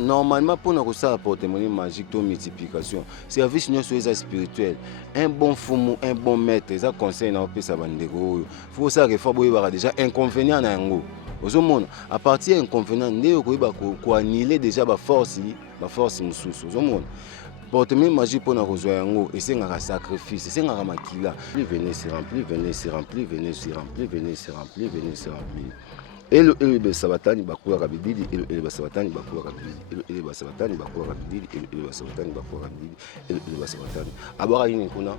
Normalement, pour nous apporter monnaie magique, de multiplication, service nous soit spirituel. Un bon fumu, un bon maître, ça conseille na opesa bandeko. Faut ça que faut boire déjà inconvénient na ngo. Ozomona, à partir inconvénient, ndeko ko annuler déjà ba force mususu. Ozomona. Porte monnaie magique pour nous rejoindre ngo et c'est un sacrifice, c'est un makila. Plus venez se remplir, venez se remplir, venez se remplir, venez se remplir, venez se remplir. Elo sabatani bakura kabididi elo sabatani bakura kabididi elo sabatani bakura kabididi elo sabatani bakura kabididi elo sabatani abora yini kuna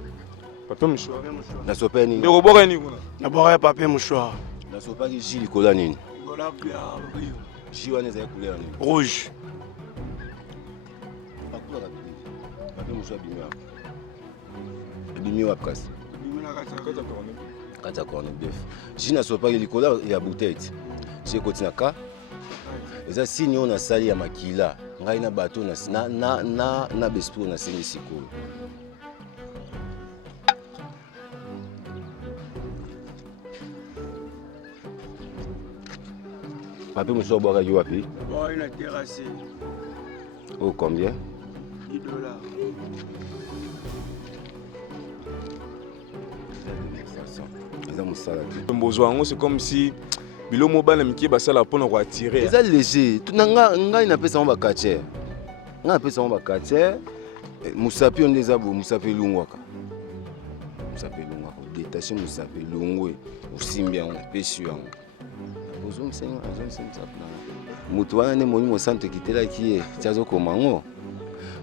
Papier mouchoir. na sopa nini Ndeko boka nini kuna? Na boka papier mouchoir. na sopa ki jili kola nini Kola bia rio. ji wana za couleur nini Rouge. bakura kabididi papier mouchoir bimi wa presse kata corne bœuf ji na sopa ki kola ya bouteille j'ai continué ka eza signe on a sali ya makila ngai na bato na bespo na sini sikolo papier mouchoir boka yo wapi Boka ina terrasse. oh combien $10. eza mosala te Mbozwango c'est comme si bilo mobile miki basala pona ko attirer. eza léger ngai napesa ngo bakatiere ngai napesa ngo bakatiere musapi onde eza bo musapi elungwaka détaché musapi elungwe osimbi yango opesi yango ozongisenga moto wana nde molimo santo ekitelaki ye ti azokoma ngo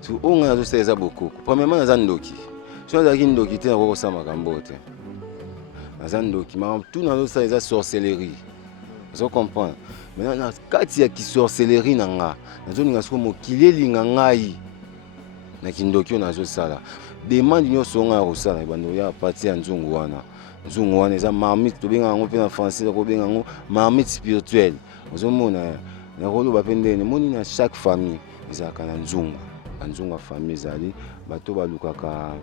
so oyo ngai nazosala eza bokoko premièrement naza ndoki so nazalaki ndoki te nakoki kosala makambo te naza ndoki makambo tu nazosala eza sorcellerie. Vous comprenez? Maintenant, quand il y a qui sorcellerie nanga, nazo ninga soko mokili elinga ngai na kindokio nazo sala. Demande nyonso nga kosala bando ya parti ya nzungu wana. Nzungu wana eza marmite to benga ngo pe na français ko benga ngo marmite spirituelle. Ozomona na koloba pe ndene moni na chaque famille ezaka na nzungu. Nzungu ya famille ezali bato balukaka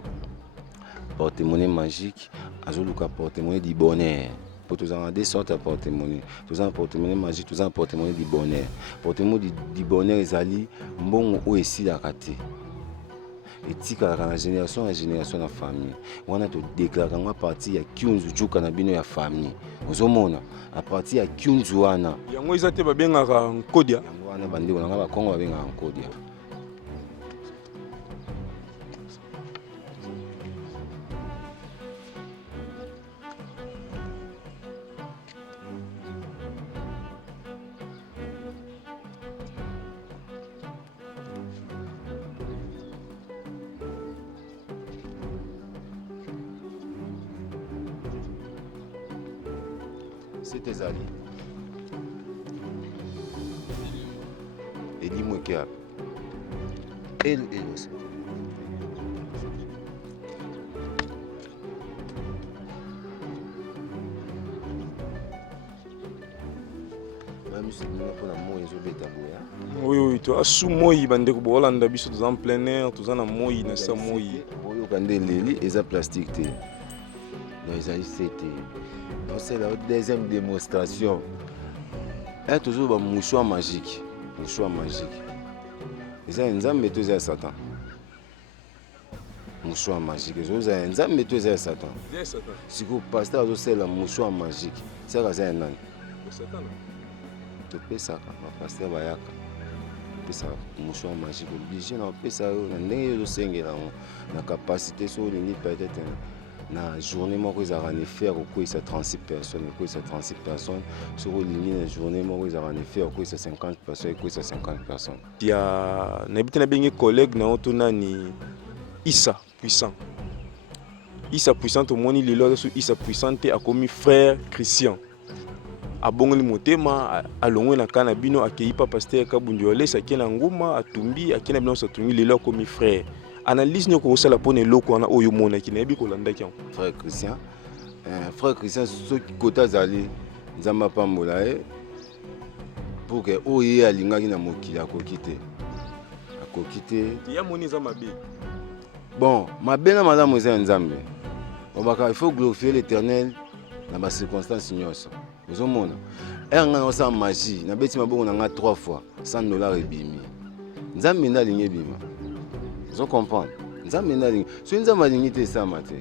porte-monnaie magique, azoluka porte-monnaie du bonheur. Pour tous en des sortes de porte-monnaie, tous en porte-monnaie magique, tous en porte-monnaie du bonheur. Porte-monnaie du bonheur ezali mbongo o esila kate. Etika la génération à génération na famille. Wana to déclarer nga partie ya kiunzu juka na bino ya famille. Ozomona a partir ya kiunzu wana. Yango izate babengaka nkodia. Yango wana bandeko na ba Kongo babengaka nkodia. C'est tes alliés. Et dis-moi qu'il y a. Elle aussi. Même si nous avons la moïse au bétail. Oui, toi, sous moi, bandeko bolanda biso tous en plein air, tous en moi, na sa moi. Oui, au Kandé Lili, et ça plastique. Les alliés, c'était. C'est la deuxième démonstration. Il y a toujours un mouchoir magique. Mouchoir magique. Ils ont un zam metteuse à Satan. Mouchoir magique. Ils ont un zam metteuse à Satan. Si vous passez à un mouchoir magique, c'est un nan. Satan. Tu peux ça, pasteur Bayaka. Tu peux ça, mouchoir magique. Obligé, on peut ça, on a la capacité sur les lits peut-être. Na journée moi ils ont fait au quoi ça 36 personnes au quoi ça 36 personnes sur une journée moi ils ont fait au quoi ça 50 personnes au quoi ça 50 personnes il y a n'habite na bengi collègue na otona ni Issa puissant to moni lelo sur Issa puissant a commis frère Christian abongoli motema alongwe na kana bino akei pa pasteur Kabundiole sakena nguma atumbi akena bino satungi lelo commis frère. Analyse nous comment ça la pone loko na oyo mona ki na yebi ko landa ki frère Christian ce côté zali nzamba pambola pour que oye alinga ki na mokili akokite ya moni za mabe bon mabe na madame za nzambe obaka il faut glorifier l'Éternel dans les circonstances nyonso ozomona nga na sa magie na beti mabongo na nga 3 fois $100 ebimi nzambe nde alingi ebima ozo comprendre nzambe nde alingi soki nzambe alingi te esama te.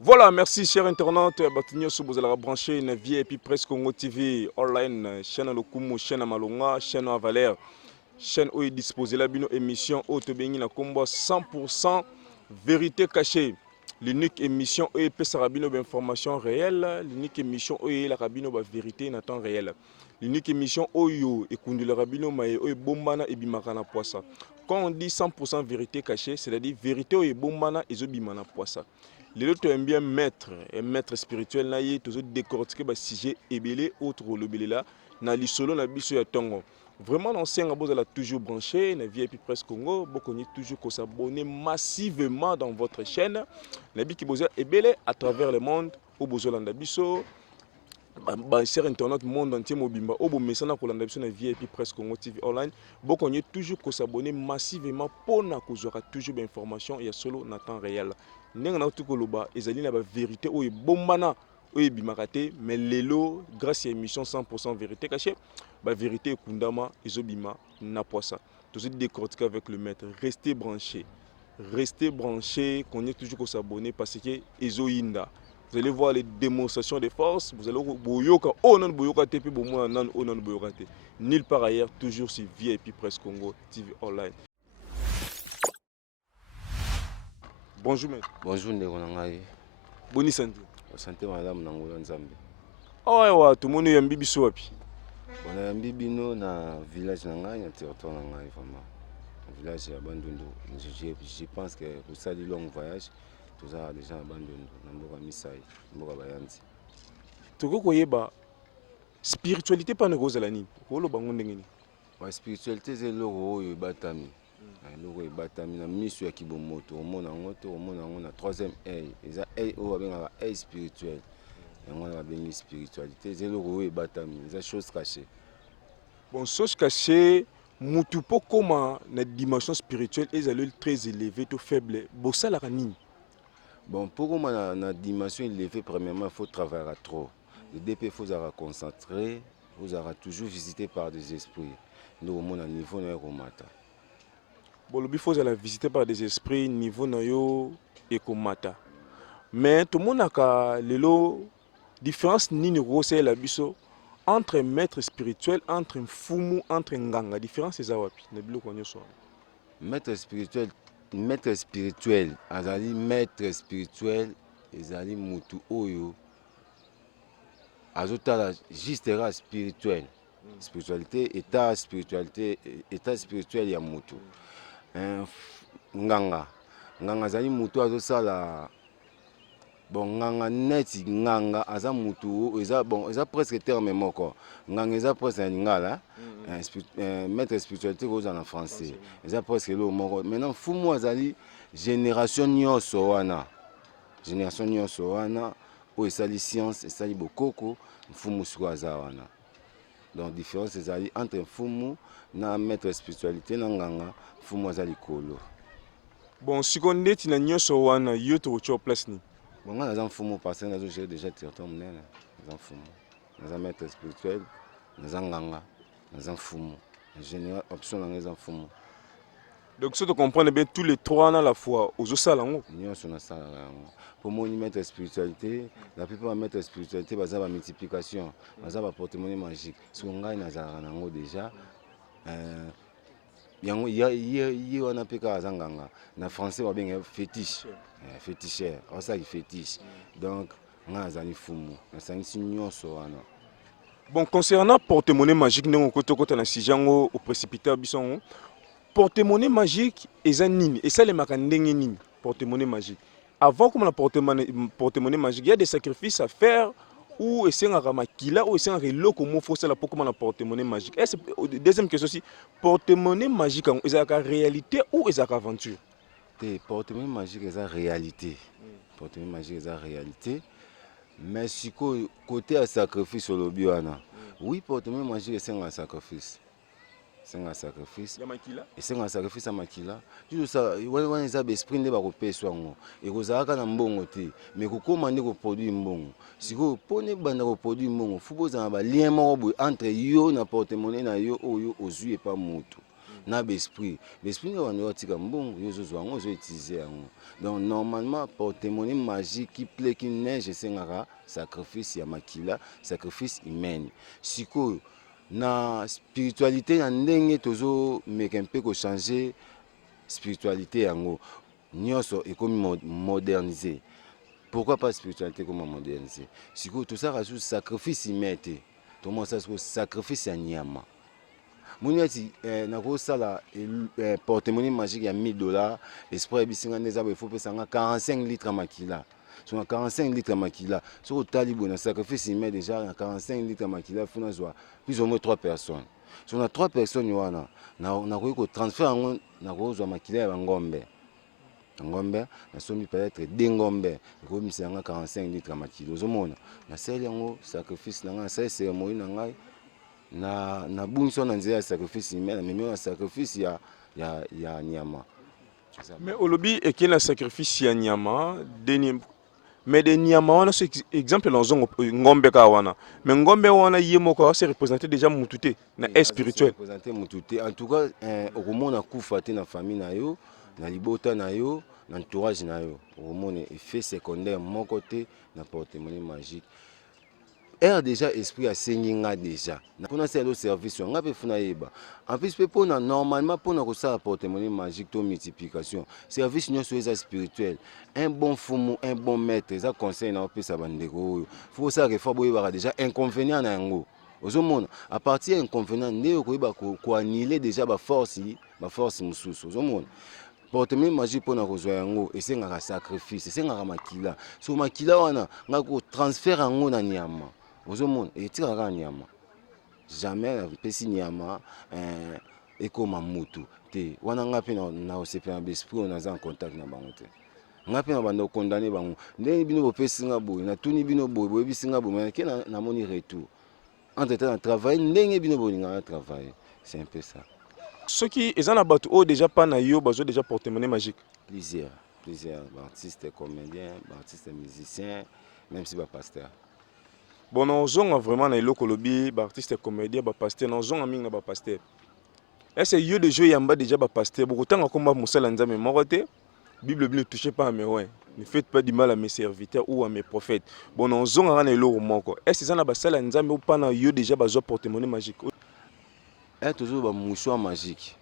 Voilà, merci chers internautes. Batinyo sous vous allez brancher une vie et puis presque Congo TV online, chaîne Lokumu, chaîne Malonga, chaîne à Valère, chaîne où est disposée la bino émission où te béni na combo 100% vérité cachée. L'unique émission où est Sarabino d'informations réelles, l'unique émission où est la rabino ba vérité en temps réel. L'unique émission où et kundula rabino maé où est bombana et bimakana poissa. Quand on dit 100% vérité cachée, c'est-à-dire vérité où est bombana et zobimana poissa. Les autres aiment bien maître spirituel na ye toujours décortiquer ba sujet ebelé autre le belé là na li solo na biso ya tongo. Vraiment l'ancien vous allez toujours branché na VIP Presse Congo, beaucoup toujours qu'on s'abonner massivement dans votre chaîne. Na bi ki boza ebelé à travers le monde au besoin na biso sur internet monde entier mobimba au bo mesana ko landa biso na VIP Presse Congo TV online. Beaucoup toujours qu'on s'abonner massivement pour na ko toujours d'informations et solo na temps réel. Ndenge na tukoloba ezali na ba vérité oyo bombana oyo bimakate mais lelo grâce à émission 100% vérité cachée ba vérité kundama ezobima na poissa toujours décortiquer avec le maître. Restez branchés qu'on est toujours qu'on s'abonner parce que ezoyinda vous allez voir les démonstrations de force, vous allez boyoka onan boyoka te pe bomo nan onan boyoka te nulle part ailleurs toujours sur VIP Presse Congo TV online. Bonjour maître. Bonjour ndeko na ngai. Boni santé. Santé madame na ngolo nzambe. Awa tout monde yambi biso wapi? On a yambi bino na village na ngai na territoire na ngai vraiment. Village ya Bandundu. Je pense que pour ça du long voyage tout ça déjà à Bandundu na mboka Misai, mboka Bayanzi. Toko koyeba spiritualité pa nekozala nini? Ko lo bango ndenge ni? Wa spiritualité c'est loko oyo batami. Loko ebatami na miso ya kibomoto omona ngoto omona ngo na troisième œil eza œil oyo abengaka œil spirituel yango wana babengi spiritualité eza loko oyo ebatami eza chose cachée. Bon, chose cachée mutu po koma na dimension spirituelle ezali très élevé to faible bosalaka nini? Bon, pour koma na dimension élevée premièrement il faut travailler trop. Le DP faut être concentré, vous avez toujours visité par des esprits. Nous au monde à niveau na komata. Bon, le faut la visiter par des esprits niveau na yo ekomata. Mais tout le monde a lelo différence nini rosé la biso entre maître spirituel, entre fumu, entre nganga. Différence c'est ça wapi? Na bilo konyo so. Maître spirituel, azali maître spirituel, ezali mutu oyo azotala juste spirituel. Spiritualité, état spirituel ya mutu. Nganga azali mutu azosala bon nganga neti nganga aza mutu eza bon eza presque terme moko nganga eza presque en lingala maître spiritualité koza na français eza presque lo moko. Maintenant fumu azali génération nyonso wana oyo esali science esali bokoko fumu siko aza wana. Donc différence ezali entre fumu na maître spiritualité na nganga fumu azali kolo. Bon, siko ndeti na nyonso wana yo to cho place ni. Bon, nga naza mfumu parce que nazo gérer déjà territoire munene. Naza mfumu. Naza maître spirituel, naza nganga, naza mfumu. En général option na naza mfumu. Donc si tu comprends bien tous les trois à la fois aux osala ngo. Nyonso na sala yango. Pour moi maître spiritualité, la plupart maître spiritualité baza ba multiplication, baza ba porte-monnaie magique. So ngai nazala nango déjà yango y wana peka azanganga na français ba benga fétiche. Féticheur, ça il fétiche. Donc nga azali fumu, na sangisi nyonso wana. Bon, concernant porte-monnaie magique ndenge kotokota na sijango au précipité bisongo. Porte-monnaie magique eza nini? Et ça les makandenge nini? Porte-monnaie magique. Avant comme la porte-monnaie magique, il y a des sacrifices à faire ou essayer à ramakila ou essayer à relo comment faut ça la pour comment la porte-monnaie magique. Et deuxième question aussi, porte-monnaie magique est ça la réalité ou est ça aventure? Porte-monnaie magique est la réalité. Porte-monnaie magique est la réalité. Mais si côté à sacrifice sur le bioana, oui porte-monnaie magique est un sacrifice. esenga sacrifice ya makila esenga sacrifice ya makila jusa wana eza baesprit nde bakopeswa yango ekozalaka na mbongo te mais kokóma nde koproduire mbongo sikoyo mpo nde banda koproduire mbongo fu bozala na balien moko boye entre yo na portemone na yo oyo ozwi epa motu na baesprit nde banda batika mbongo yo ozozwa yango ozoutilize yango donc normalement portemone magique qui plaît qui neige esengaka sacrifice ya makila sacrifice humaine sikoyo na spiritualité na ndenge tozomeka mpe kochange spiritualité yango nyonso ekomi modernisé. Pourquoi pas spiritualité comme modernisé? Sikoyo tosaka su sacrifice humain te tomonisa sikoyo sacrifice ya nyama moni ati nakosala portemone magique ya $1000 espoir ebisinga nde eza boye faut pesanga 45 litres ya makila so na 45 litres ya makila soki otali boye na sacrifice humain déjà na 45 litres ya makila funa nazwa plus ou moins 3 personnes so na 3 personnes wana nakoki kotransfert yango nakozwa makila ya bangombe ngombe nasombi peut-être 2 ngombe ekobimisa yanga 45 litres ya makila ozomona nasali yango sacrifice na ngai nasali cérémonie na ngai na bungso na nzela ya sacrifice humain mais na sacrifice ya nyama. Mais olobi ekena na sacrifice ya nyama deni mais de nyama wana so exemple na zongo ngombe ka wana mais ngombe wana ye moko se représenter déjà mututé na est spirituel représenter mututé en tout cas okomona kufa te na famille na yo na libota na yo na entourage na yo okomona effet secondaire moko te na portemone magique déjà esprit asengi nga déjà mpona asala service nga mpe funa yeba en plus mpe mpona normalement mpona kosala portemone magique to multiplication service nyonso eza spirituel un bon fumu un bon maître eza conseil na opesa bandeko oyo fo kosalaka efa boyebaka déjà inconvénient na yango ozomona à partir ya inconvénient nde okoyeba koannule déjà baforce mosusu ozomona portemone magique mpona kozwa yango esengaka sacrifice esengaka makila so makila wana nga kotransfert yango na nyama ozomona etikaka kaka nyama jamais napesi nyama ekoma mutu te wana nga mpe na osepela na baesprit oyo naza en contact na bango te nga mpe na banda okondane bango ndenge bino bopesi nga boye natuni bino boye boyebisi nga boye manake namoni retour entre temps na travail ndenge bino bolingaka na travail c'est un peu ça soki eza na bato oyo déjà pa na yo bazwa déjà portemone magique plusieurs baartistes comédiens baartistes musiciens même si bapasteur. Bon, nazonga vraiment na eloko lobi baartiste comédien bapasteur nazonga mingi na bapasteur est-ce que yo de jeu yamba déjà bapasteur bokotanga komba mosala nzambe moko te bible ne touchez pas à mes rois ne faites pas du mal à mes serviteurs ou à mes prophètes bon nazonga na eloko moko est-ce que ça na basala nzambe ou pas na yo déjà bazwa portemone magique toujours ba mouchoir magique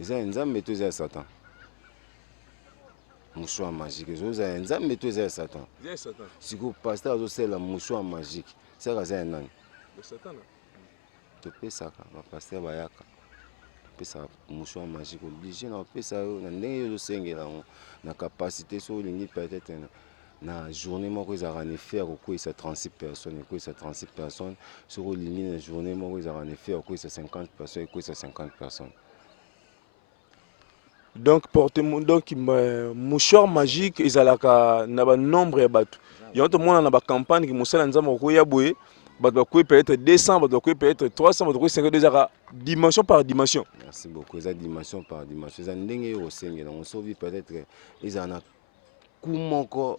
eza nzambe to eza satan mouchoir magique ezozala nzambe to eza ya satan sikoyo pasteur azosala mouchoir magique saka aza ya nani topesaka bapaster bayaka topesaka mouchoir magique oblige na opesa yo na ndenge yo ozosengela yango na capacité so olingi peut-être na journée moko ezalaka na effet ya kokweyisa 36 personnes ekweyisa 36 personnes soki olingi na journée moko ezalaka na effet ya kokweyisa 50 personnes ekweyisa 50 personnes. Donc mouchoir magique ezalaka na ba nombre ya bato yanto mona na ba campagne ki mosala nzamba koya boye bato bakoyi peut-être 200 bato bakoyi peut-être 300 bato bakoyi 50 ezaka dimension par dimension. Merci beaucoup eza dimension par dimension eza ndenge yo osengela on soki peut-être ezala na coup moko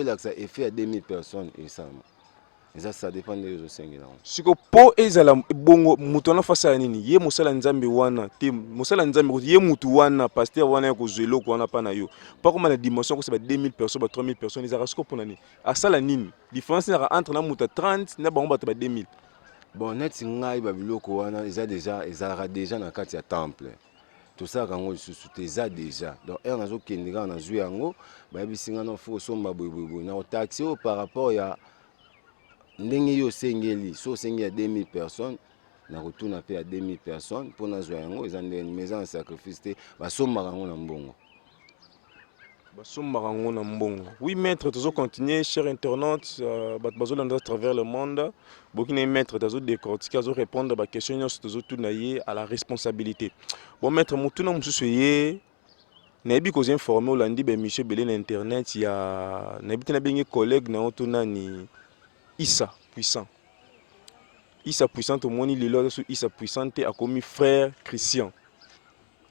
elakisa effet ya 2000 personnes esalama eza ça dépend de yo osengela siko po ezala bongo mutu wana fasa ya nini ye mosala nzambe wana te mosala nzambe kuti ye mutu wana pasteur wana ya kozwa eloko wana pa na yo pa koma na dimension koseba 2000 personnes ba 3000 personnes ezaka siko mpona nini asala nini différence ezaka entre na mutu 30 na bango bato ba 2000 bon neti ngai babiloko wana ezalaka déjà na kati ya temple tosalaka yango lisusu te eza déjà donc ere nazokende kaka nazwi yango bayebisi nga no fo osomba boyeboyeboye na otaxi oyo par rapport ya ndenge yo osengeli so osengi ya 2000 personnes na kotuna mpe ya 2000 personnes mpo nazwa yango eza ndenge mais eza na sacrifice te basombaka yango na mbongo basombaka yango na mbongo. Oui maître tozocontinue cher internaute bato bazolanda à travers le monde bokina maître tozodécortiquer azorépondre baquestion nyonso tozotuna ye à la responsabilité. Bon maître motuna mosusu ye nayebi koza informe olandi baémission ebele na internet ya nayebi te nabengi collègue na yo to nani Issa puissant Isa puissante omoni lelo so Isa puissante akomi frère Christian.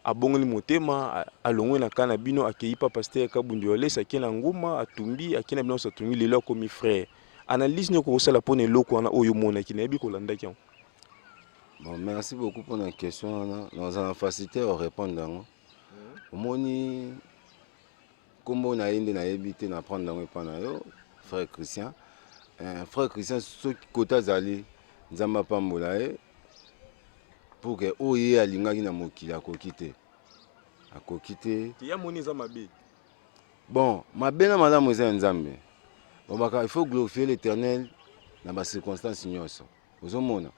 Abongoli motema alongwe na kana bino akei pa pasteur Kabundu Olesa akena nguma atumbi akena bino satungi lelo akomi frère. Analyse nyoko kosala pone loko wana oyo mona ki na yebi kolanda ki. Bon, merci beaucoup pour la question. Nous avons facilité à répondre. Omoni kombo na yende na yebite na prendre dans pa na yo frère Christian. Frère Christian ce kota zali nzamba pambola e pour que oye alingaki na mokili akokite. Akokite. Ya moni za mabe. Bon, mabe na malamu eza nzambe. Bon, il faut glorifier l'Éternel dans les circonstances nyonso. Vous omona.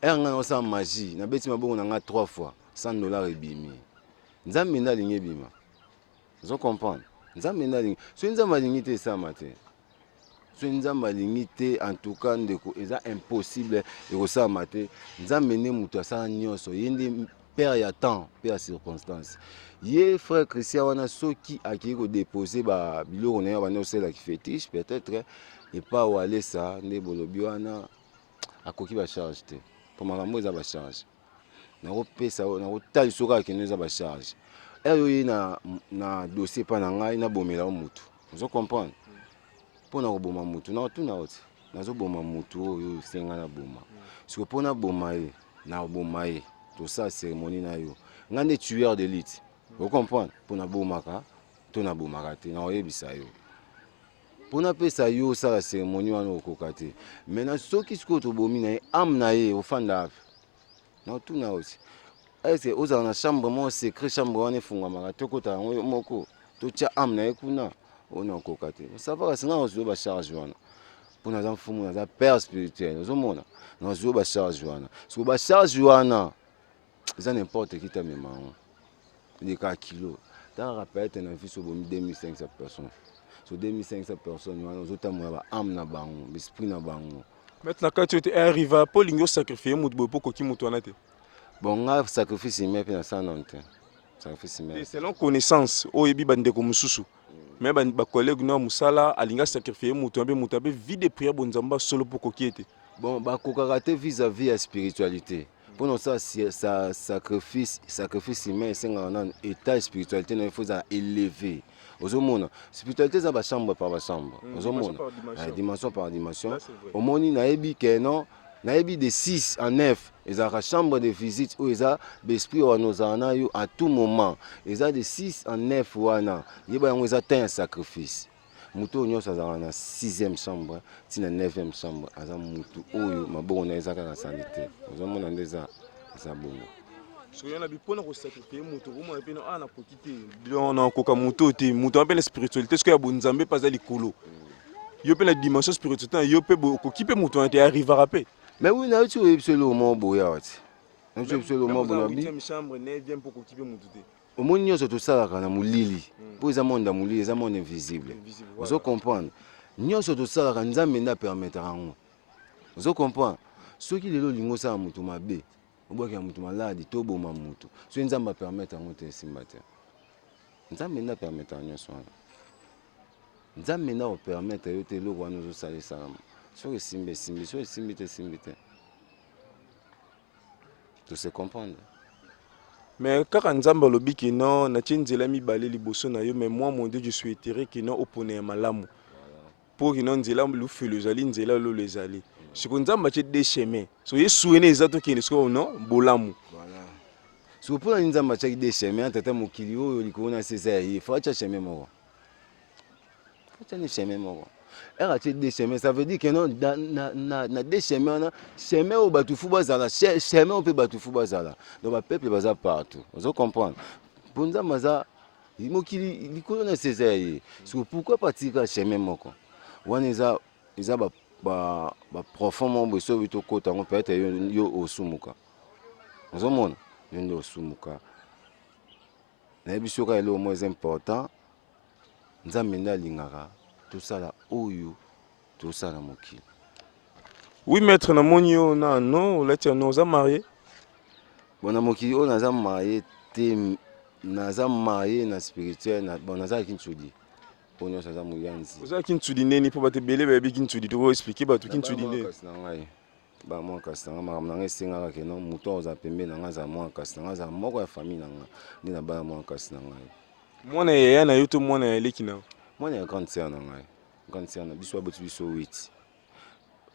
Nga osa magie na beti mabongo na nga 3 fois $100 ebimi. Nzambe na lingi bima. Vous comprenez? Nzambe na lingi. So nzambe lingi te sa mate. So nzambe lingi te en tout cas ndeko eza impossible de ko sa mate. Nzambe ne mutu asa nyonso yende père ya temps, père circonstance. Ye frère Christian wana soki akiko déposer ba biloko na yo bana osela ki fétiche peut-être et pas aller ça ne bolobi wana akoki ba charge te. Pour makambo eza ba charge. Na ko pesa na ko tali soka ke eza ba charge. Eyo na dossier pa na ngai na bomela mutu. Vous comprenez? Pour na ko boma mutu na tuna oti. Na zo boma mutu oyo senga na boma. Siko pona boma e na boma e to ça cérémonie na yo. Ngande tueur d'élite. Vous comprenez? Pour na bomaka to na bomaka te na oyebisa yo. Pour na pesa yo ça la cérémonie wana okoka te. Maintenant soki siko to bomi na am na ye ofanda na tuna oti. Est-ce que oza na chambre mo secret chambre wana efungwamaka to kota yango moko to tia am na ye kuna ona okoka te. Ça va singa ozo ba charge wana. Pour na mfumu na za père spirituel ozomona na ozo ba charge wana. So ba charge wana ça n'importe qui t'a même les 4 kilos. Dans rappel tu as vu sur 2500 personnes. Sur 2500 personnes nous autres moi am na bango, esprit na bango. Maintenant quand tu es arrivé à Paul Ingo sacrifier mutu bopo koki mutu wana te. Bon nga sacrifice mais na ça non te. Sacrifice mais. Selon connaissance oyebi bande ko mususu. Mais ba collègue no musala alinga sacrifier mutu be vide prière bonzamba solo poko kiete. Bon ba kokaraté vis-à-vis la spiritualité. Pour nous ça sacrifice humain c'est un état spiritualité il faut élever. Ozomona spiritualité ça ba chambre par chambre. Ozomona dimension par dimension. Omoni na ebi ke non na ebi de 6 à 9 ils ont la chambre de visite où ils ont l'esprit wana yo à tout moment. Ils ont de 6 à 9 wana. Yeba yango ils ont un sacrifice. Mutu nyonso azala na 6e chambre tina 9e chambre aza mutu oyo mabongo na ezaka na sanité ozomona ndeza za bongo so yana bipona ko sacrifier mutu ko pena ana kokite bilona koka mutu te mutu apena spiritualité ce que ya bonzambe pas za likolo yo pe la dimension spirituelle yo pe ko kipe mutu ante arrivera pe mais oui na tu ebselo mo boya wati na tu ebselo mo boya bi 8e chambre 9e pour ko kipe mutu te omoni nyonso tosalaka na molili mpo eza monde ya molili eza monde invisible ozo comprendre nyonso tosalaka nzambe nde apermetaka yango ozo comprendre soki lelo olingi osala motu mabe obwakela motu maladi to oboma motu soki nzambe apermete yango te esimba te nzambe nde apermetaka nyonso wana nzambe nde apermete yo te eloko wana ozosala esalama soki esimbi esimbi soki esimbi te esimbi te tose comprendre. Mais kaka nzamba lobi ki non na tinzela mibale liboso na yo mais moi mon Dieu je souhaiterais que non opone malamu pour que non nzela lu felu zali nzela lo les ali siko nzamba che des chemins so yesu ene ezato ki nesko non bolamu voilà siko pour nzamba che des chemins tata mokili oyo likona sesa yi faut cha chemin moko faut cha chemin moko era che des chemins ça veut dire que non na des chemins chemin au batufu bazala chemin on peut batufu bazala donc ba peuple baza partout vous comprendre pour nzamba za mokili likona sesa yi siko pourquoi partir chemin moko wana eza ba profond mo so bito kota ngo peut-être yo osumuka ozomona yo ndo osumuka na biso ka elo mo est important nzambe nda lingaka tout ça là oyo tout ça la mokili. Oui maître na monio na non latia no za marié bona mokili o naza marié te naza marié na spirituel na bon naza kintsudi onyo saza muyanzi oza kintsudi neni po bate bele bebe kintsudi to expliquer ba to kintsudi neni ba mwa kasi nanga makambo nanga esengaka ke non moto aza pembe nanga aza mwa kasi nanga aza moko ya famille nanga nde na bana mwa kasi na ngai. Mwana yaya na yo to mwana ya eleki na mwana ya grande sœur na ngai grande sœur na biso aboti biso 8.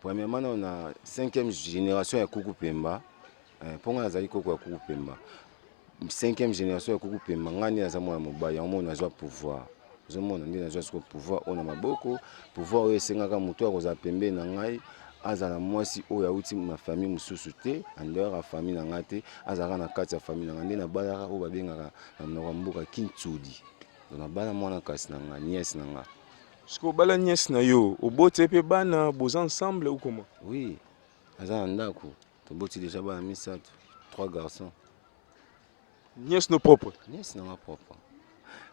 Premièrement on a 5e génération ya Kuku Pemba mpo ngai nazali koko ya Kuku Pemba 5e génération ya Kuku Pemba ngai nde naza mwana mobali yango mona nazwa pouvoir ozomona nde nazwa siko pouvoir oyo na maboko pouvoir oyo esengaka moto akozala pembe na ngai azala mwasi oyo auti na famille mosusu te en dehors ya famille na ngai te azalaka na kati ya famille na ngai nde nabalaka oyo babengaka na monoko ya mboka kintsudi nabala mwana kasi na ngai nièce na ngai. siko bala nièce na yo oboti pe bana boza ensemble ou comment? Oui aza na ndako toboti déjà bana misato 3 garçons. Nièce no propre? Nièce na nga propre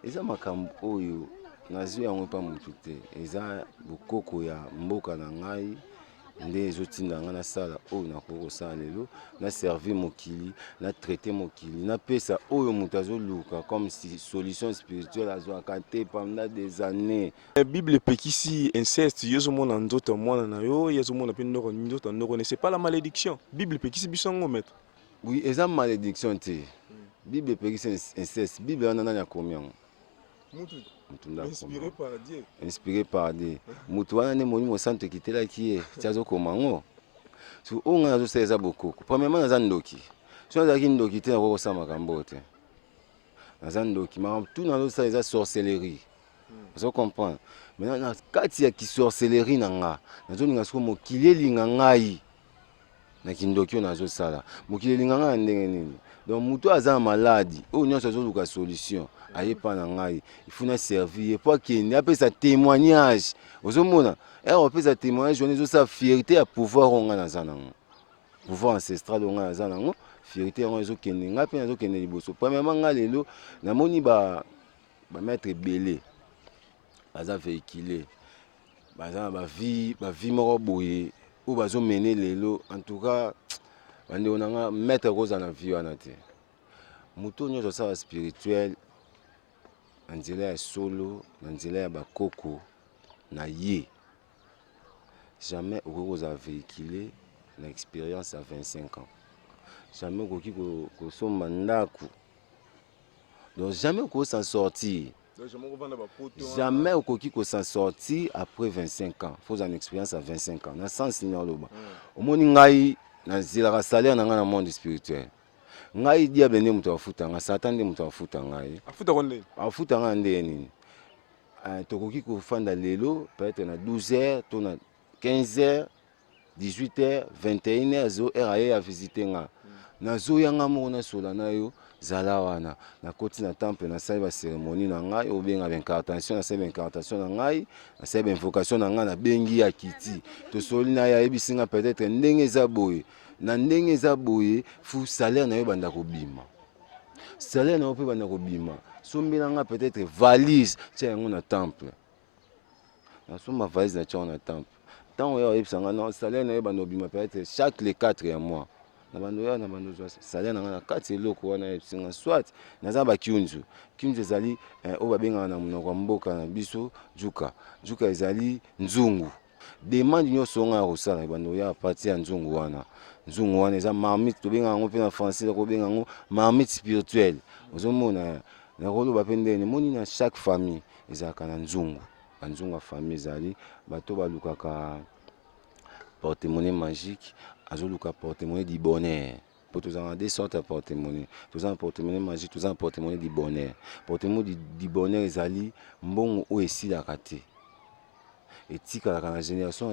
eza makambo oyo nazwi yango epa motu te eza bokoko ya mboka na ngai nde ezotinda nga nasala oyo nakoki kosala lelo na servir mokili na traiter mokili napesa oyo moto azoluka comme si solution spirituelle azwaka te pendant des années. Bible epekisi inceste yo ozomona nzoto ya mwana na yo ye azomona mpe nzoto ya ndoko ne c'est pas la malédiction. Bible epekisi biso yango maître? Oui eza malédiction te. Bible epekisi inceste. Bible wana nani akomi yango? Inspiré par Dieu. Inspiré par Dieu. Moto wana nde molimo santo ekitelaki ye ti azokoma yango so oyo ngai nazosala eza bokoko. Premièrement naza ndoki so nazalaki ndoki te nakoki kosala makambo te naza ndoki makambo tu nazosala eza sorcellerie ozo comprendre. Maintenant na kati ya kisorcellerie na nga nazolinga siko mokili elinga ngai na kindoki oyo nazosala mokili elinga ngai na ndenge nini. Donc moto aza na maladi oyo nyonso azoluka solution ayepa na ngai il faut na servir ye po akende apesa témoignage ozomona apesa témoignage wana ezosala fierté ya pouvoir oyo ngai naza nango pouvoir ancestral oyo ngai naza nango fierté yango ezokende ngai mpe nazokende liboso. Premièrement ngai lelo namoni bamaître ebele baza véhiculé baza na bavie moko boye oyo bazomene lelo en tout cas bandeko na nga maître kozala na vie wana te. Moto nyonso asala spirituel na nzela ya solo na nzela ya bakoko na ye jamais okoki kozala véhiculé na expérience ya 25 ans jamais okoki kosomba ndako donc jamais okoki s'en sortir jamais okoki s'en sortir après 25 ans faut une expérience à 25 ans na sens nini oloba omoni ngai nazelaka salaire na ngai na monde spirituel ngai diable nde moto afuta ngai satan nde moto afuta ngai afuta ngai nde nini tokoki kofanda lelo peut-être na 12h to na 15h 18h 21h zo heure aye ya visiter nga nazoyanga moko nasola na yo zala wana nakoti na temple nasali bacérémonie na ngai obenga baincartation nasali baincartation na ngai nasali bainvocation na ngai nabengi ya kiti tosoli na ye ayebisi nga peut-être ndenge eza boye na ndenge eza boye fu salaire na yo banda kobima salaire na yo mpe banda kobima sombela nga peut-être valise tia yango na temple nasomba valise na tia yango na temple ntango oyo oyebisa nga non salaire na yo banda kobima peut-être chaque les 4 ya mois na bando ya na bando zwa salaire na nga na kati eloko wana yebisi nga soit naza bakiunzu kiunzu ezali oyo babengaka na monoko ya mboka na biso juka ezali nzungu demande nyonso nga ya kosala bando ya parti ya nzungu wana eza marmite tobengaka yango mpe na français kobenga yango marmite spirituelle ozomona nakoloba mpe ndeni moni na chaque famille ezalaka na nzungu banzungu ya famille ezali bato balukaka porte-monnaie magique azoluka porte-monnaie du bonheur po tozala na deux sortes ya porte-monnaie toza na porte-monnaie magique toza na porte-monnaie du bonheur. Porte-monnaie du bonheur ezali mbongo oyo esilaka te etikalaka na génération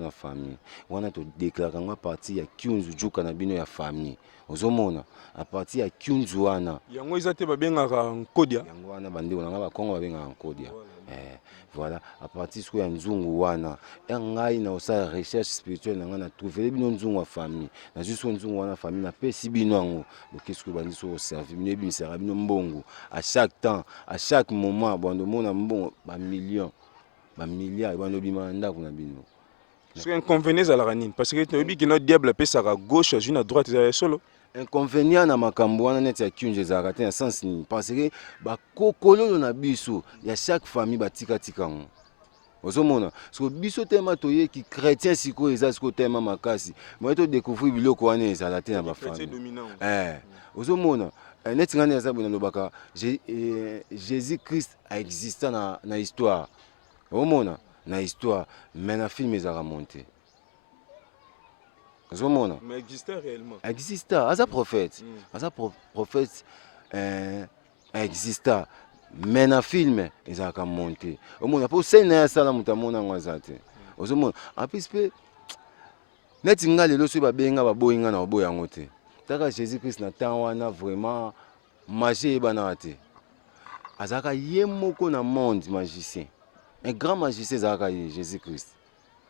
na famille wana todéclaraka yango a partir ya kiunzu juka na bino ya famille ozomona a partir ya kiunzu wana yango eza te babengaka nkodia yango wana bandeko na nga bakongo babengaka nkodia voilà à partir siko ya nzungu wana ngai na osala recherche spirituelle na nga na trouver bino nzungu ya famille na juste nzungu wana famille na pesi bino yango qu'est-ce que bandi so servir bino ebimisaka bino mbongo à chaque temps à chaque moment bando mona mbongo bamilliard bando bima ndako na bino. Ce inconvénient ezalaka nini parce que toyebi kino diable apesaka gauche azwi na droite ezala solo inconvénient na makambo wana neti ya kiunje ezalaka te na sens nini parce que bakokololo na biso ya chaque famille batikatika yango ozomona siko biso tema toyeki chrétien sikoyo eza siko tema makasi moye todécouvrir biloko wana ezala te na bafamille ozomona neti ngani aza boye nalobaka jésus christ aexista na histoire omona na histoire mais na film ezalaka monte ozomona mais exista réellement exista aza prophète aza prophète exista mais na film ezalaka monte omona mpo sene na ye asala moto amona yango aza te ozomona apesi mpe neti nga lelo soki babenga baboyi nga na baboyi yango te taka jésus christ na temps wana vraiment magie eyebanaka te azalaka ye moko na monde magicien un grand magicien ezalaka ye jésus christ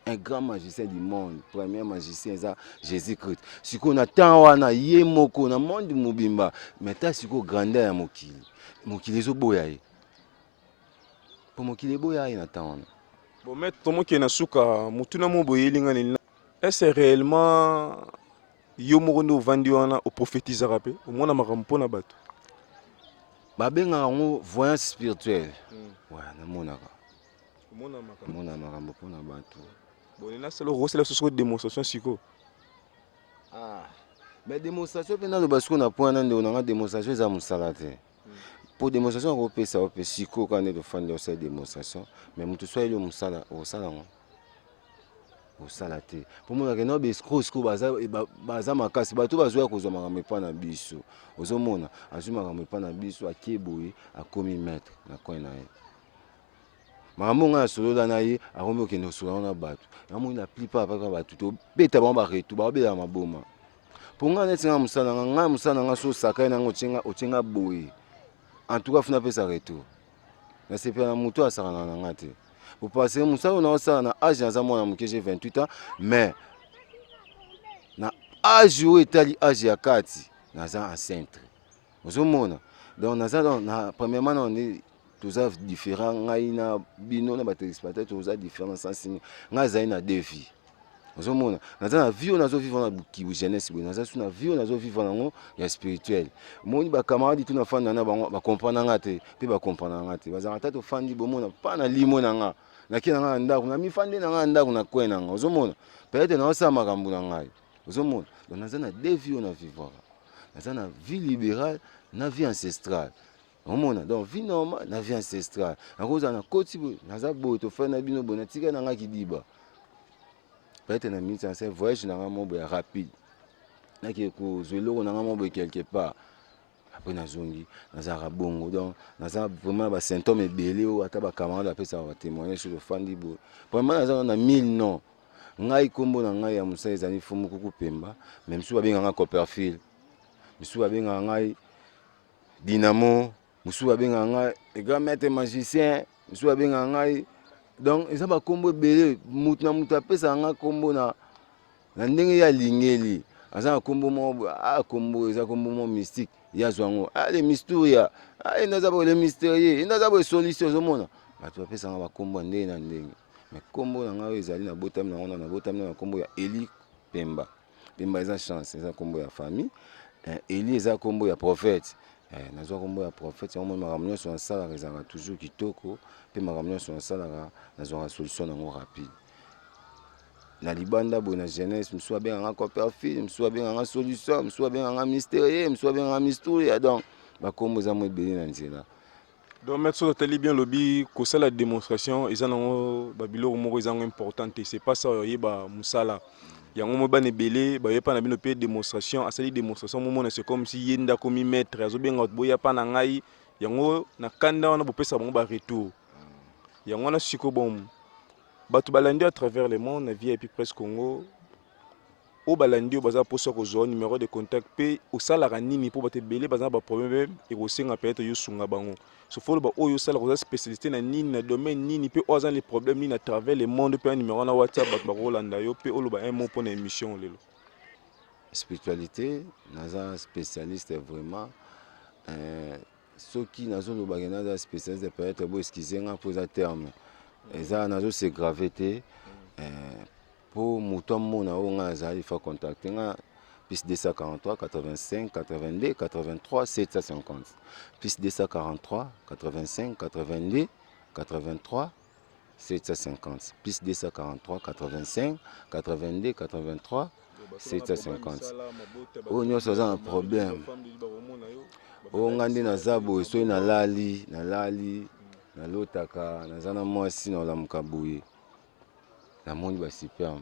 un grand magicien du monde premier magicien eza jésus christ sikoyo na temps wana ye moko na monde mobimba mais ta sikoyo grandeur ya mokili ezoboya ye mpo mokili eboya ye na temps wana bon maître tomokende na suka motuna mo boyelinga nini est-ce réellement yo moko nde ovandi wana oprophétisaka mpe omona makambo mpona bato babengaka yango voyance spirituelle namonaka omona makambo mpona bato bon nasala okosala sosoko démonstration siko mais démonstration mpe naloba sikoyo na point na ndeko nanga démonstration eza mosala te po démonstration akopesa ope sikoyo kaka nde tofandi osala démonstration mais moto so ayeli mosala okosala yango osala te mpo monaka na baescro sikoyo baza makasi bato bazoya kozwa makambo epa na biso ozomona azwi makambo epa na biso akie boye akomi maître na coin na ye makambo ngai asolola na ye akomi okende osolola na bato namoni la plupart kaka bato tobeta bango baretu baobelaka maboma mpo ngai neti ngai mosala ngai mosala ngai so osakaye nango otienga boye en tout cas funa apesa retour nasepela na moto asakana na ngai te parce que mosala oyo naosala na age naza mwana moke j'ai 28 ans mais na age oyo etali age ya kati naza enceinte ozomona donc naza na premièrement na nde toza différent ngai na bino na batéléspectateur toza différent na sens ngai azali na deux vies ozomona naza na vie oyo nazovivre na bukibu jeunesse boye naza su na vie oyo nazovivre nango ya spirituel moni bakamaradi tu nafanda na bango bakomprendre nga te mpe bakomprendre nga te bazalaka ta tofandi bomona mpa na limo na nga naki na nga na ndako na mifande na nga na ndako na kwe na nga ozomona peut-être naosala makambo na ngai ozomona donc naza na deux vie oyo na vivaka naza na vie libérale na vie ancestrale omona donc vie normale na vie ancestrale nakozala na koti boye naza boye tofandi na bino boye natika na nga kidiba peut-être na minute c'est voyage na nga mobo ya rapide naki kozwa eloko na nga mobo quelque part après nazongi nazalaka bongo donc naza vraiment basymptôme ebele oyo ata bacamarade bapesaka batémoignage sur tofandi boye vraiment naza na 1000 non ngai nkombo na ngai ya mosala ezali fumu kuku pemba mais mosusu babengaka nga Copperfield mosusu babengaka ngai Dynamo mosusu babengaka ngai grand maître magicien mosusu babengaka ngai donc eza bakombo ebele motu na motu apesaka nga kombo na ndenge ye alingeli aza na kombo moko kombo eza kombo moko mystique ye azwa yango le mysteria enda aza boye le mystérieux enda aza boye solution ozomona bato bapesaka nga bakombo ya ndenge na ndenge mais kombo na ngai oyo ezali na botami na ngo na botami na kombo ya Eli Pemba Pemba eza chance eza kombo ya famille Eli eza kombo ya prophète nazwa kombo ya prophète yango moi makambo nyonso nasalaka ezalaka toujours kitoko mpe makambo nyonso nasalaka nazwaka solution nango rapide na libanda boye na jeunesse mosusu abengaka Copperfield mosusu abengaka solution mosusu abengaka mystérieux mosusu abengaka mysteria donc bakombo eza mo ebele na nzela donc maître soki otali bien lobi kosala démonstration eza nango babiloko moko eza yango important te c'est pas ça oyeba mosala yango mo bana ebele bayepa na bino mpe démonstration asali démonstration momona c'est comme si ye nde akomi maître azobenga bato boyapa na ngai yango na kanda wana bopesa bango baretour yango wana siko bom bato balandi à travers le monde na vie epi presque Congo o balandi baza poso kozwa numéro de contact mpe osalaka nini mpo bato ebele baza na baproblème ekosenga peut-être yosunga bango so folo ba oyo osalaka oza spécialité na nini na domaine nini mpe oyo aza les problèmes nini à travers le monde mpe un numéro na WhatsApp bato bakolanda yo mpe oloba un mot mpona émission lelo spiritualité naza spécialiste vraiment soki nazolobaki naza spécialiste peut-être bo excusenga mpo eza terme eza nazose grave te mpo moto amona oyo ngai azali fa contacte nga plus 243 85 82 83 750 plus 243 85 82 83 750. Plus 243, 85, 82, 83, 750. Oh, nous avons un problème. Oh, on a dit na zabo, so na lali, na lotaka, na zana mwasi na lamukabuye. Na moni ba superbe.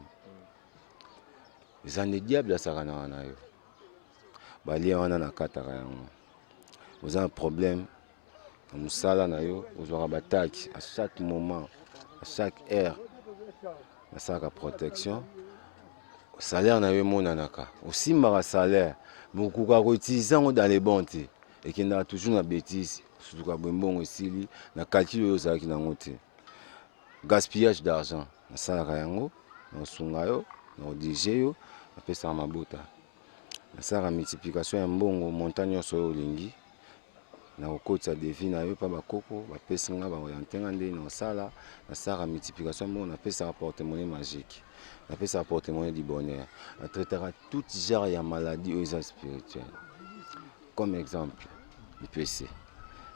Zane diable à Sarana wana yo. Bali wana na kataka yango. Vous avez un problème. Musala na yo, vous aurez batak à chaque moment, à chaque heure. Na saka protection. Salaire na yo monanaka. Aussi mara salaire. Beaucoup ka utiliser dans les bons temps. Et qui n'a toujours na bêtise, surtout ka bonbon aussi na calcul yo za ki na ngote. Gaspillage d'argent. Na sala yango, na sunga yo, na DJ yo, na pesa mabota. Na sala multiplication ya mbongo montagne so yo lingi. Na okoti ya défi na yo pa bakoko, ba pesa nga ba orientenga nde na sala, na sala multiplication mbongo na pesa porte-monnaie magique. Na pesa porte-monnaie du bonheur. Na traitera tout genre ya maladie ou spirituelle. Comme exemple, IPC,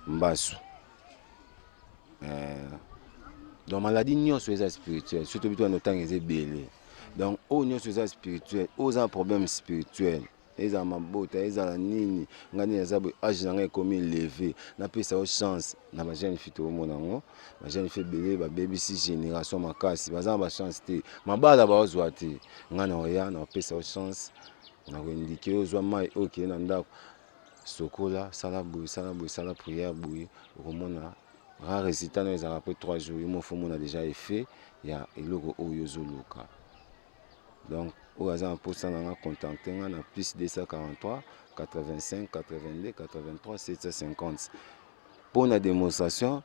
Mbasu. Donc maladie nyonso eza spirituelle, surtout bitu na temps eza belé. Donc o nyonso eza spirituel, o za un problème spirituel. Eza mabota, eza la nini, ngani eza bo âge na ngai comme élevé, na pesa o chance na ba jeune fille to mona ngo, ba jeune fille belé ba baby si génération makasi, baza ba chance te, mabala ba ozwa te. Ngana oya na pesa o chance, na ko indiquer ozwa mai OK na ndako. Sokola, sala prière, bouille, au moins, rare résultat, nous avons après 3 jours, il a déjà fait, il y a le Oyozoluka. Donc, au hasard, pour ça, on a contacté, on a plus 243, 85, 82, 83, 750. Pour la démonstration,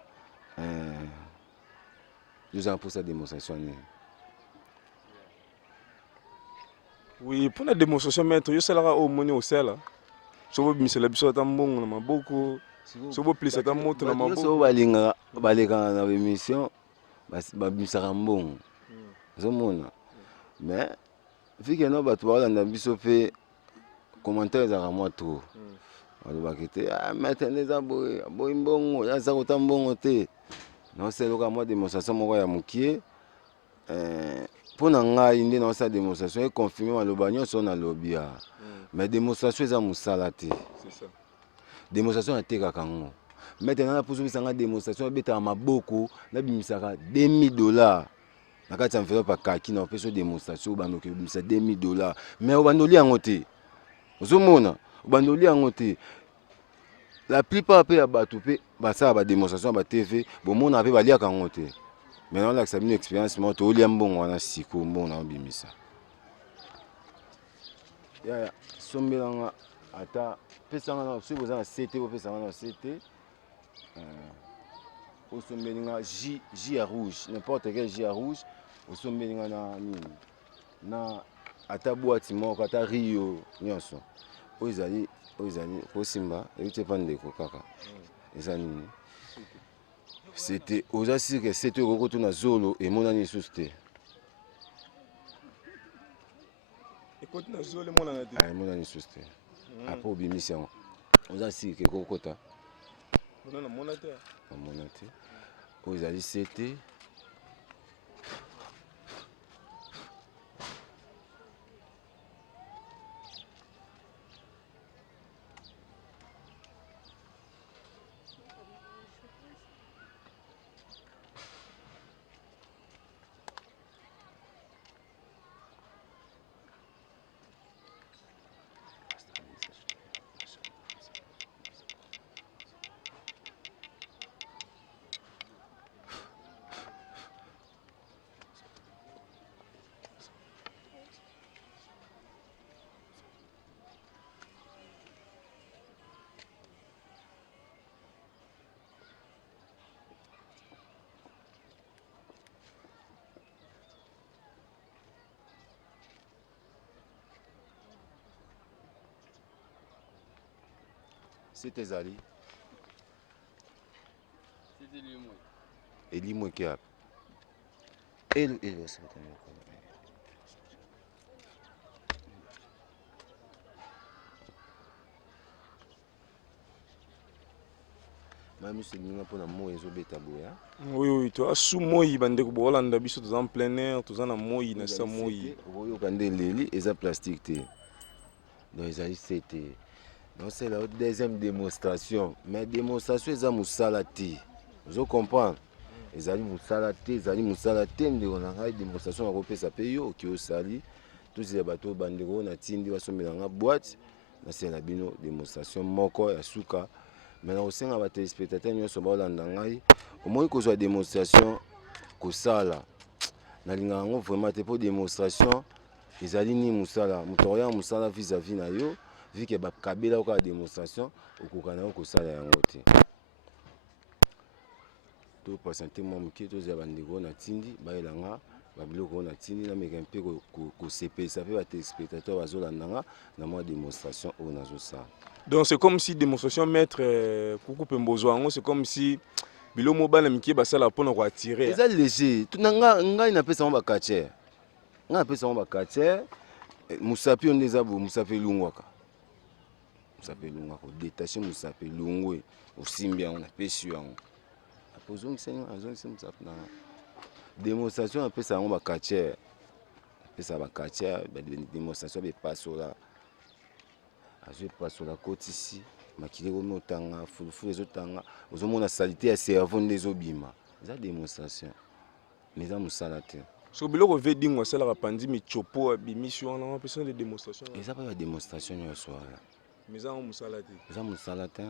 nous avons pour sa démonstration. Oui, pour la démonstration, maître, je sais là au moni au sel. Sobo bimisela biso ata mbongo na maboko, sobo plisa ata moto na maboko. So baleka na émission babimisaka mbongo. Ozomona. Mais vu que no bato balanda biso pe commentaire ezaka mwa trop. Balobaki te maître neza boye mbongo, yaza kota mbongo te. Na oseloka mwa démonstration moko ya mokie. Pour ngai nde na osala démonstration et confirmer maloba nyonso na lobby ya. Mais démonstration eza musala te. C'est ça. Démonstration atekaka ngo. Maintenant na poso bisanga démonstration betaka maboko na bimisaka $2000. Na kati ya enveloppe akaki na opeso démonstration bandoki bimisa $2000. Mais obandoli yango te. Ozomona, obandoli yango te. La plupart pe ya bato pe basala ba démonstration ba TV, bomona pe baliaka ngo te. Maintenant là ça une expérience moi to olia mbongo wana siko mbongo na bimisa. Ya sombelanga ata pesa ngana so boza na CT o pesa ngana CT o sombelinga J à rouge n'importe quel J à rouge o sombelinga na nini na ata boîte moko ata Rio nyonso o ezali ko simba ete pa ndeko kaka eza nini c'était oza sûr que c'était ko to na zolo et monani susté. Écoute na zolo monana te. Ay monani susté. Après obimission oza sûr que kokota monana monate. Monate o ezali c'était c'était Zali. C'était lui-même. Et lui-même qui a. Et ça va tenir. Même si nous avons un mot, ils ont bêta boya. Oui, oui, tu as sous moi, bande ko bolanda biso tous en plein air, tous en moi, na sa moi. Oui, au candé leli, ils ont plastique. Donc ils ont c'était. Donc c'est la deuxième démonstration. Mais démonstration, ils ont moussalati. Vous comprenez? Ils ont moussalati, ils ont moussalati. On a une démonstration à repérer ça paye qui au sali. Tous les bateaux bandero na tindi va sommer dans la boîte. C'est la démonstration moko ya suka. Maintenant aussi on va téléspectateurs nous sommes là ndangai. Au moins que soit démonstration ko sala. Na linga ngo vraiment te pour démonstration. Ils allaient ni musala, mutoya musala vis-à-vis na yo. Vu que bakabela ko démonstration okokana ko sala yango te. To présenter moi muki to za bandeko na tindi ba elanga ba biloko na tindi na meka mpe ko sepesa pe ba téléspectateurs bazolandanga na moi démonstration o nazo sala. Donc c'est comme si démonstration maître Kuku Pembozoango, c'est comme si bilo mobile miki basala pour nous attirer. C'est léger. Tout ngai na pesa ba kacher. Nga pesa ba kacher. Musapi on des abo musapi lungwaka. Musapi lungwaka détacher musapi lungwe osimbi on a pesi yango. Apozong senyo azong sim musapi na démonstration a pesa ba kacher. Pesa ba kacher ba démonstration be pasola. Azwe pasola koti ici. Makile ko motanga fulu ezotanga ozomona salité ya cerveau ndezo bima. Za démonstration. Mais za musala te. So biloko ve dingwa sala rapandi mi chopo bimission na personne de démonstration. Et ça pas une démonstration yo soir. Mais ça on musala te. Za musala te.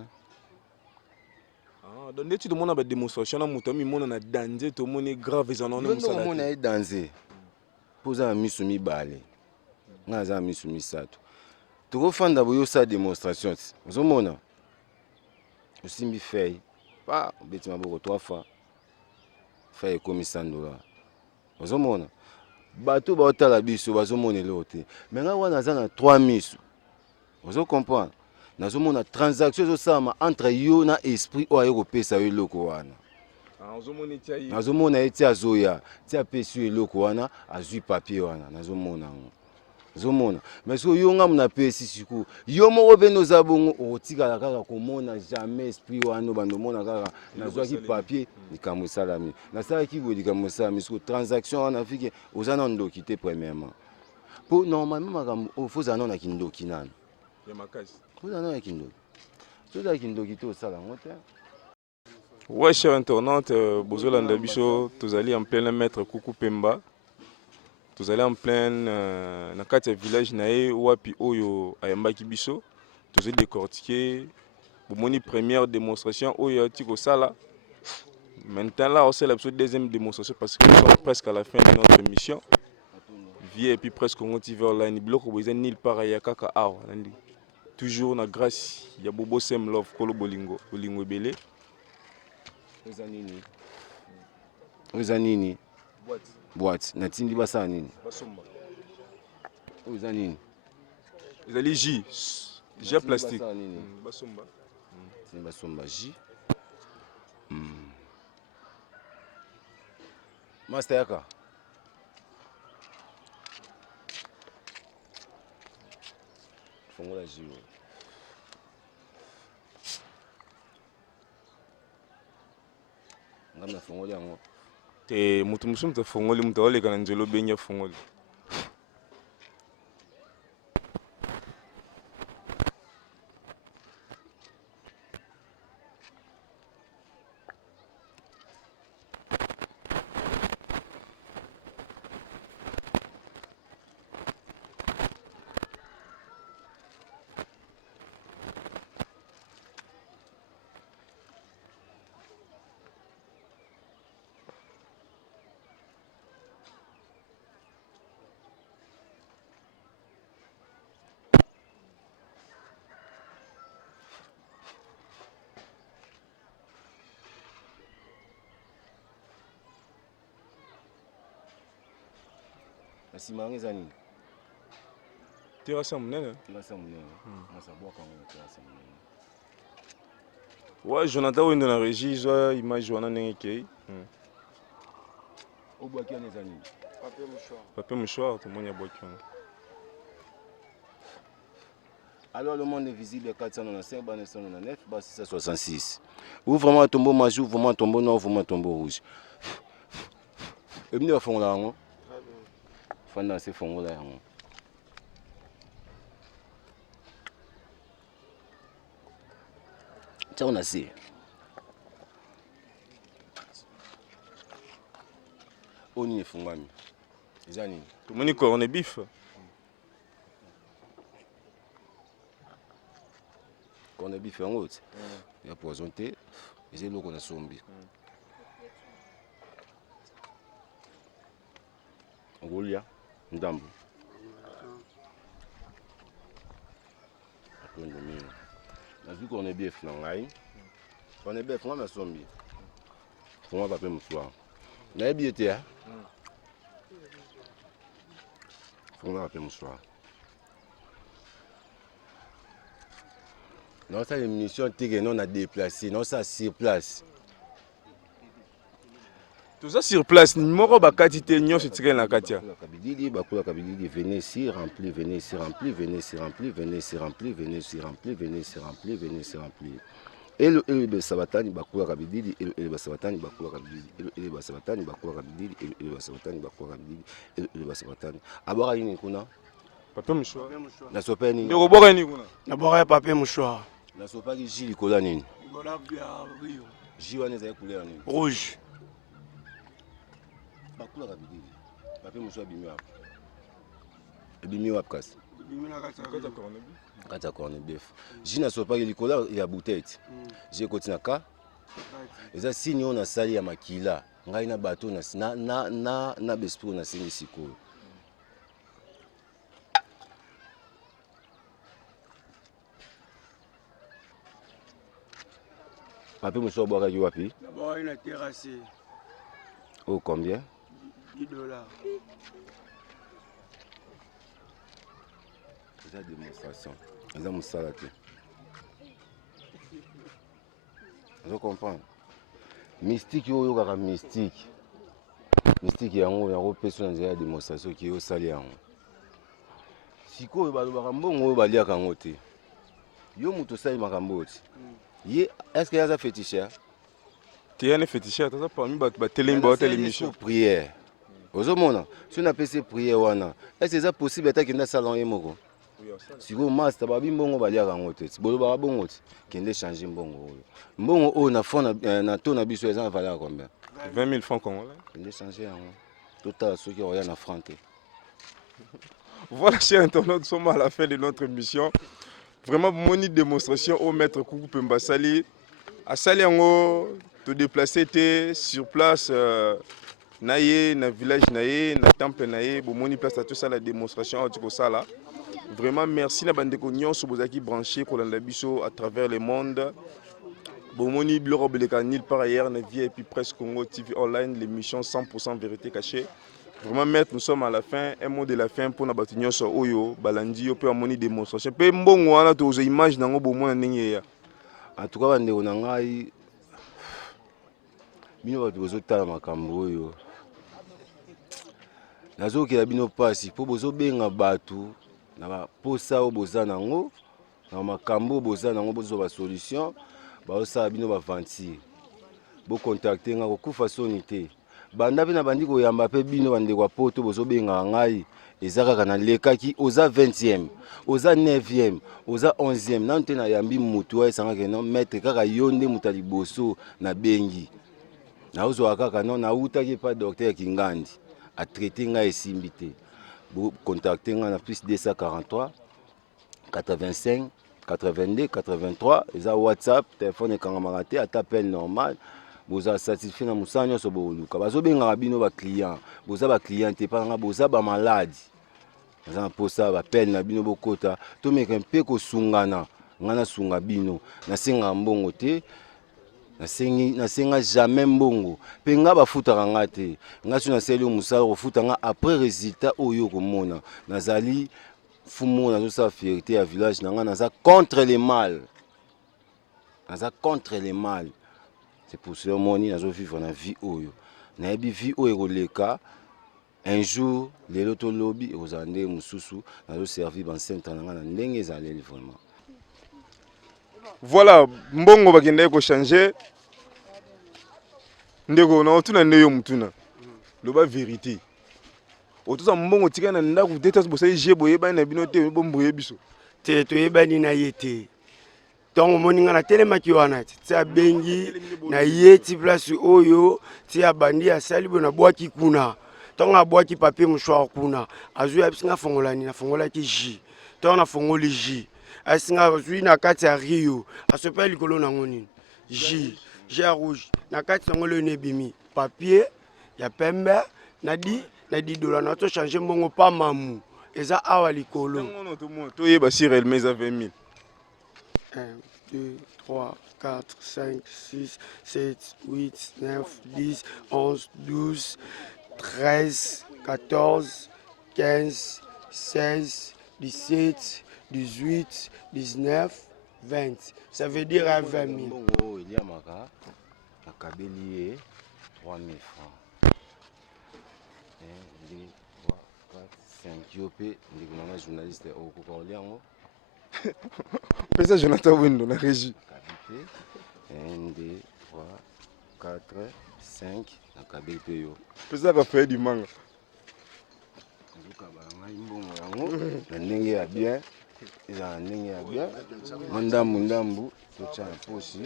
Ah, donc tu demandes ba démonstration na muto mi mona na danger to moni grave ezana na musala. Non mona e danger. Poza misu mi bale. Nga za misu mi sato. To fanda boyo sa démonstration. Ozomona. Osimbi feuille. Pa beti maboko 3 fois. Feuille comme $100. Ozomona bato baotala biso bazomonela te mais nga wana aza na 3 miso ozo comprendre nazomona transaction ezosama entre yo na esprit oyo aye kopesa yo eloko wana nazomona ye ti azoya ti apesi yo eloko wana azwi papier wana nazomona yango zomona mais so yo nga muna pesi siku yo moko pe noza bongo otikala kaka komona jamais esprit wana bando mona kaka nazwaki papier likambo esalami nasalaki boye likambo esalami siko transaction wana fike oza na ndoki te premièrement po normalement makambo ofozala nano na kindoki nano ya makasi ozala nano na kindoki tozala kindoki te osala yango te. Ouais, chers internautes, bozolanda biso tozali en plein maître Kuku Pemba. Tous allés en plein na kati ya village nae wapi oyo ayambaki biso tous décortiquer bomoni première démonstration oyo tiko sala maintenant là on c'est la deuxième démonstration parce que nous sommes presque à la fin de notre mission vie et puis presque on motive online bloc boza nil para ya kaka awa nandi toujours na grâce ya bobo sem love kolo bolingo belé ozanini boîte natindi basala nini basomba oza nini ezali jus plastique basomba basomba jus master yaka fongola jus ngamna fongoli yango te mutu musu mutu afongoli mutu aoleka na nzela obengi afongoli nsima yango eza nini terasa monene terasa monene masabwaka yango terasa monene ouais Jonathan wendo na régie zwa image wana ndenge ekei obwaki wana eza nini papier mouchoir tomoni abwaki wana. Alors le monde est visible 495 999 666. ou vraiment un tombeau magique, ou vraiment un tombeau noir, ou vraiment un tombeau rouge. Et bien, on va faire fanda se fongola yango. Tiens, on a assez. On y est fongami. Zani. Tout le monde corne bif. Corne bif en haut. Il y a poisonté. Et c'est l'eau qu'on a sombi. Ngolia. Ndambu. Nazi corne bif nangai. Corne bif on a sombi. Pour moi papier mouchoir. Na bien été hein. Pour moi papier mouchoir. Non, ça, les munitions, on a déplacé. Non, ça, sur place. Tout ça sur place, numéro bakati te nyon se tire na katia. Bakula Kabididi, venez ici, remplir, venez ici, remplir, venez ici, remplir, venez ici, remplir, venez ici, remplir, venez ici, remplir, venez ici, remplir. Et le Sabatani, Bakula Kabididi, et le Sabatani, Bakula Kabididi, et le Sabatani, Bakula Kabididi, et le Sabatani, Bakula Kabididi, et le Sabatani. Abora yini kuna? Papier mouchoir. Na sopa nini? Ndeko boka ni kuna. D'abord, il y a papier mouchoir. Na sopa ki jili kola nini? Rio. Ji wana ezali couleur nini? Rouge. Bakula Kabididi. Papier mouchoir bimi wapi? Ebimi wapi kasi? Kati ya corne beef. Ji na sopa ki likola ya bouteille. Ji ekoti na ka. Eza sini oyo nasali ya makila. Ngai na bato na besprit oyo nasengi sikoyo. Papier mouchoir boire qui wapi? D'abord, il a terrassé. Oh, combien? $10. C'est la démonstration. C'est un salade. Vous comprenez? Mystique, il y a mystique. Mystique, il y a une personne qui a une démonstration qui est au salaire. Si vous avez un bon, vous avez un bon. Yo muto sai makamboti. Est-ce qu'il y a un féticheur? Tu es un féticheur, tu as parmi ba télémbo télémission. Prière. Ozomona, si on appelle ces prières wana, est-ce que c'est possible d'être dans salon yemoko? Si vous master babi mbongo balia kangote, si bolo ba bongo ti, kende changer mbongo. Mbongo o na fond na to na biso ezana valeur combien? 20 000 francs congolais. Kende changer yango. Total ceux qui ont rien à franc. Voilà, chers internautes, nous sommes à la fin de notre émission. Vraiment, mon démonstration au maître Koukou Pemba Sali. À Sali, on te déplacer sur place, naïe, na village naïe, na temple naïe, bon mon place à tout ça la démonstration au ça là. Vraiment, merci na bande cognon sur vos acquis branchés pour la biso à travers le monde. Bon mon blog Belkanil par ailleurs na vie et puis presque Congo TV online l'émission 100% vérité cachée. Vraiment, maître, nous sommes à la fin. Un mot de la fin pour nous battre sur Oyo, Balandi, on peut amener des démonstration. Peu bon, on a tous les images dans le bon moment. En tout cas, on a eu bino bato tala makambo oyo. Nazo ke bino pasi po bozo benga bato na posa o boza nango na makambo boza nango bozo ba solution ba osa bino ba vantir. Bo contacter nga ko kufa sonité. Banda pe na bandi ko yamba pe bino bande kwa poto bozo benga ngai ezaka kana lekaki oza 20e oza 9e oza 11e nante na yambi mutu wa esanga ke non maître kaka yonde mutali boso na bengi na ozo kaka non na utaki pa docteur Kingandi a traiter nga esimbi te bo contacter nga na plus 243 85 82 83 eza WhatsApp téléphone ekanga te ata appel normal. Vous avez satisfait dans Moussanio sur Boluka. Vous avez un client. Vous avez un client qui vous avez malade. Vous avez pour ça, peine na bino bokota. Tout mais un peu ko sungana. Ngana sunga bino. Na senga mbongo te. Na senga jamais mbongo. Pe nga ba futa nga te. Nga su na seli musala ko futa nga après résultat oyo ko mona. Nazali fumo na zo sa fierté à village na nga naza contre les mal. Naza contre les mal. C'est pour cela que je vis dans la vie. Dans la vie, un jour, les autres lobby, vous allez me servir dans 5 ans. Vraiment. Voilà, mbongo bakende ko changer. ndeko na otuna ndeyo mutuna loba vérité otoza mbongo tika na ndako te taso bosa je boyeba na bino te bomboye biso te toyebani na ye te ntongo moninga na telemaki wana ti abengi na ye ti place oyo ti abandi asali boye nabwaki kuna ntongo abwaki papier mouchoir kuna azwi abisinga afongolani nafongolaki ji ntongo nafongoli ji asinga azwi na kati ya rio asopa likolo nango nini ji ya rouge na kati nango leyo nebimi papier ya pembe na $10 na to changer mbongo pa mamu eza awa likolo toyeba si réellement eza 20 000 1, 2, 3, 4, 5, 6, 7, 8, 9, 10, 11, 12, 13, 14, 15, 16, 17, 18, 19, 20. Ça veut dire à 20 000. Il y a Maka, à Kabeli, 3 000 francs. 1, 2, 3, 4, 5. Yopé, les journalistes au Cocorliango. Pesa Jonathan Windo na régie. 1, 2, 3, 4, 5. Na Kabeli Peyo. Pesa Raphaël Dimanga. Ndenge ya bien. Eza ndenge ya bien. Ndambu tocha na posi.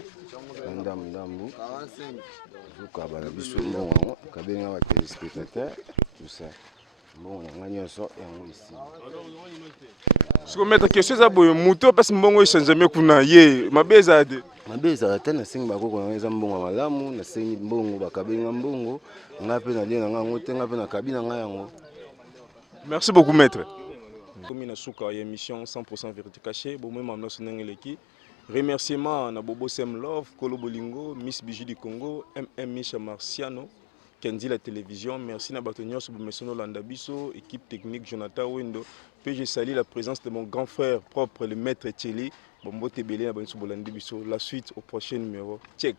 Ndambu. Zuka bana biso mbongo kabenga ba téléspectateurs tout ça. Bon ngani oso yango ici. Siko mettre question za boyo muto parce mbongo change me kuna ye mabeza de. Mabeza tena singi bakoko na eza mbongo malamu na singi mbongo bakabenga mbongo ngape na lia nga ngote ngape na kabina nga yango. Merci beaucoup maître. Comme une souka émission 100% vérité cachée, bon même amna sonengeleki. Remerciements à Bobo Sem Love, Kolo Bolingo, Miss Bijou du Congo, MM Misha Marciano, Kendi la télévision. Merci à Batonios, Boumessono Landabiso, équipe technique Jonathan Wendo. Puis je salue la présence de mon grand frère propre, le maître Tchéli, Bombo Tebele, Abansou Bolandibiso. La suite au prochain numéro. Check.